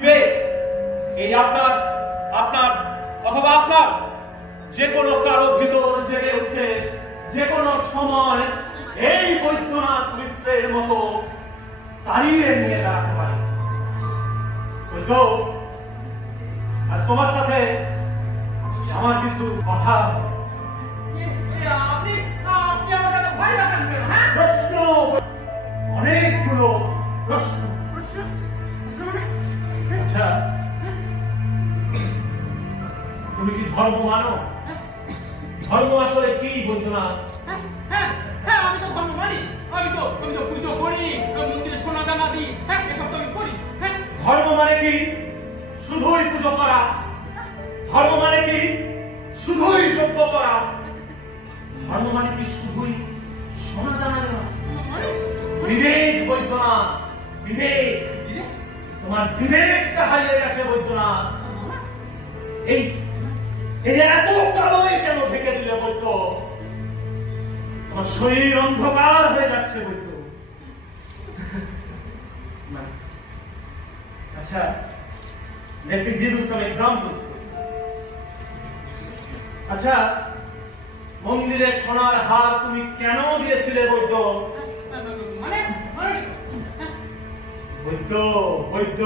বিবেক এই আপনার আপনার অথবা আপনার যে কোনো কারো ভিতর জেগে উঠে যে কোনো সময় এই বৈদ্যনাথ মিশ্রের মতো তাড়িয়ে নিয়ে দাঁড়াতে পারে। তো আজ তোমার সাথে আমার কিছু কথা প্রশ্ন, অনেকগুলো প্রশ্ন। আচ্ছা, তুমি কি ধর্ম মানো? ধর্ম আসলে কি বৈদ্যনাথ? আমি তো ধর্ম মানি। আমি তো পুজো করি, মন্দিরে সোনা দানা দিই, এসব তো আমি করি। ধর্ম মানে কি শুধুই পুজো করা? ধর্ম মানে কি শুধুই যজ্ঞ করা? ধর্ম মানে কি শুধুই সোনা দানা দেওয়া? বিবেক বৈদ্যনাথ, বিবেক। তোমার বিবেকটা হারিয়ে গেছে বৈদ্যনাথ। এই এত কালোই কেন ঢেকে দিলে বৈদ্য? তোমার শরীর অন্ধকার হয়ে যাচ্ছে বৈদ্য। আচ্ছা, let me give you some examples. আচ্ছা, মন্দিরে সোনার হার তুমি কেন দিয়েছিলে বৈদ্য? বৈদ্য বৈদ্য,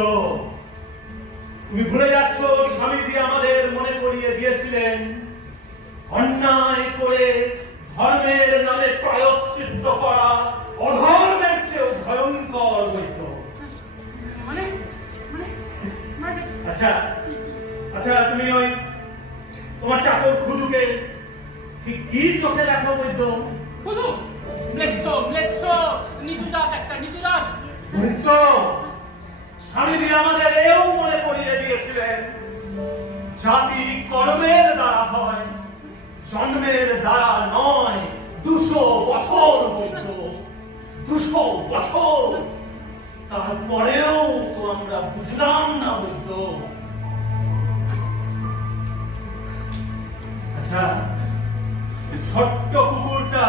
তুমি ভুলে যাচ্ছ স্বামীজি আমাদের মনে করিয়ে দিয়েছিলেন অন্যায় করে ধর্মের নামে প্রায়শ্চিত্ত করা অধর্মের চেয়েও ভয়ঙ্কর বৈদ্য। আচ্ছা আচ্ছা, তুমি ওই তোমার চাকর খুদুকে কি চোখে দেখো বৈদ্য? খুদু ম্লেচ্ছ, নিচু জাত, একটা নিচু জাত। বৈদ্য, স্বামীজি আমাদের এও মনে করিয়ে দিয়েছিলেন জাতি কর্মের দ্বারা হয়, জন্মের দ্বারা নয়। 200 বছর বৈদ্য, 200 বছর, তারপরেও তো আমরা বুঝলাম না বৈদ্য। আচ্ছা, ছোট্ট কুকুরটা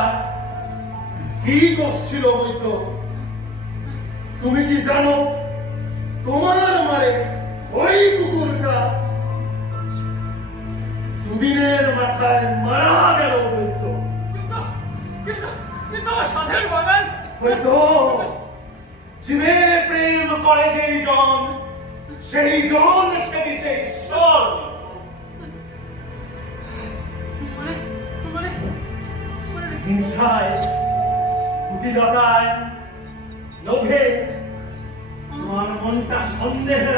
কি করছিল বৈদ্য? তুমি কি জানো তোমার মারে ওই কুকুরটা দুদিনের মাথায় মারা গেল বৈদ্য। কিন্তু আমার সাধের বাগান বৈদ্য, জীবে প্রেম করে যেই জন, সেই জন সেবিছে ঈশ্বর। হিংসায়, কুটিলতায়, লোভে তোমার মনটা সন্দেহের